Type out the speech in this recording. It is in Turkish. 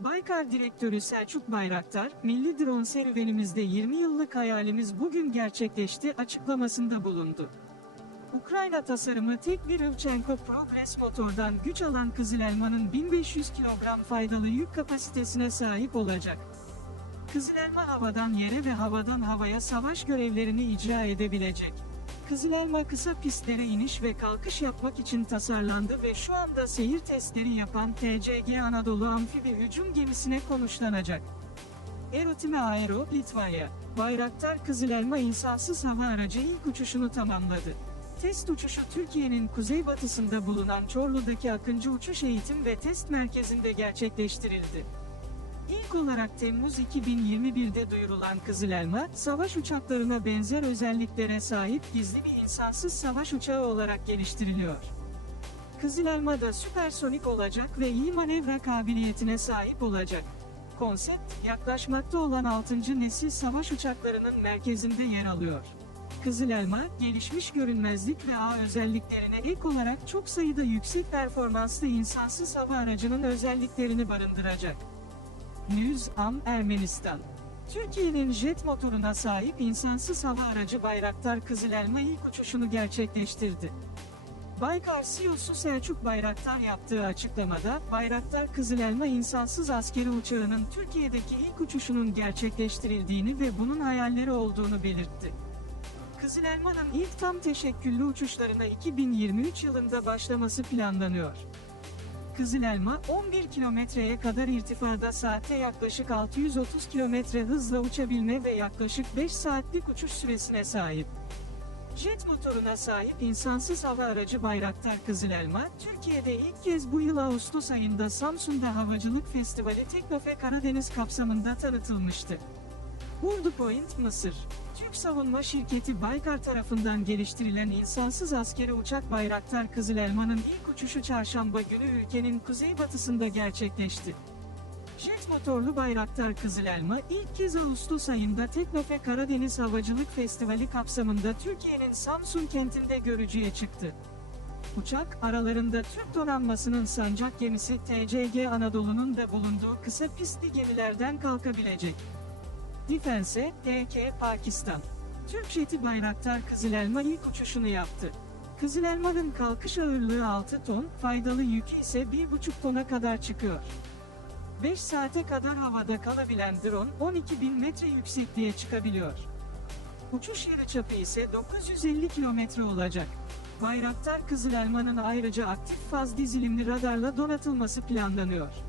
Baykar Direktörü Selçuk Bayraktar, milli drone serüvenimizde 20 yıllık hayalimiz bugün gerçekleşti açıklamasında bulundu. Ukrayna tasarımı tek bir Ivchenko Progress motordan güç alan Kızıl Elma'nın 1500 kilogram faydalı yük kapasitesine sahip olacak. Kızıl Elma havadan yere ve havadan havaya savaş görevlerini icra edebilecek. Kızıl Elma kısa pistlere iniş ve kalkış yapmak için tasarlandı ve şu anda seyir testleri yapan TCG Anadolu amfibi hücum gemisine konuşlanacak. Erotime Aero, Litvanya. Bayraktar Kızıl Elma insansız hava aracı ilk uçuşunu tamamladı. Test uçuşu Türkiye'nin kuzeybatısında bulunan Çorlu'daki Akıncı Uçuş Eğitim ve Test Merkezi'nde gerçekleştirildi. İlk olarak Temmuz 2021'de duyurulan Kızıl Elma, savaş uçaklarına benzer özelliklere sahip gizli bir insansız savaş uçağı olarak geliştiriliyor. Kızıl Elma da süpersonik olacak ve iyi manevra kabiliyetine sahip olacak. Konsept, yaklaşmakta olan 6. nesil savaş uçaklarının merkezinde yer alıyor. Kızıl Elma, gelişmiş görünmezlik ve ağ özelliklerine ek olarak çok sayıda yüksek performanslı insansız hava aracının özelliklerini barındıracak. News Am Ermenistan Türkiye'nin jet motoruna sahip insansız hava aracı Bayraktar Kızıl Elma ilk uçuşunu gerçekleştirdi. Baykar CEO'su Selçuk Bayraktar yaptığı açıklamada, Bayraktar Kızıl Elma insansız askeri uçağının Türkiye'deki ilk uçuşunun gerçekleştirildiğini ve bunun hayalleri olduğunu belirtti. Kızıl Elma'nın ilk tam teşekküllü uçuşlarına 2023 yılında başlaması planlanıyor. Kızıl Elma, 11 kilometreye kadar irtifada saatte yaklaşık 630 kilometre hızla uçabilme ve yaklaşık 5 saatlik uçuş süresine sahip. Jet motoruna sahip insansız hava aracı Bayraktar Kızıl Elma, Türkiye'de ilk kez bu yıl Ağustos ayında Samsun'da Havacılık Festivali Teknofe Karadeniz kapsamında tanıtılmıştı. Point, Mısır. Türk savunma şirketi Baykar tarafından geliştirilen insansız askeri uçak Bayraktar Kızıl Elma'nın ilk uçuşu çarşamba günü ülkenin kuzeybatısında gerçekleşti. Jet motorlu Bayraktar Kızıl Elma ilk kez Ağustos ayında Teknofe Karadeniz Havacılık Festivali kapsamında Türkiye'nin Samsun kentinde görücüye çıktı. Uçak, aralarında Türk donanmasının sancak gemisi TCG Anadolu'nun da bulunduğu kısa pistli gemilerden kalkabilecek. Defense, DK Pakistan. Türk jeti Bayraktar Kızıl Elma ilk uçuşunu yaptı. Kızıl Elma'nın kalkış ağırlığı 6 ton, faydalı yükü ise 1,5 tona kadar çıkıyor. 5 saate kadar havada kalabilen drone 12.000 metre yüksekliğe çıkabiliyor. Uçuş yarıçapı ise 950 kilometre olacak. Bayraktar Kızıl Elma'nın ayrıca aktif faz dizilimli radarla donatılması planlanıyor.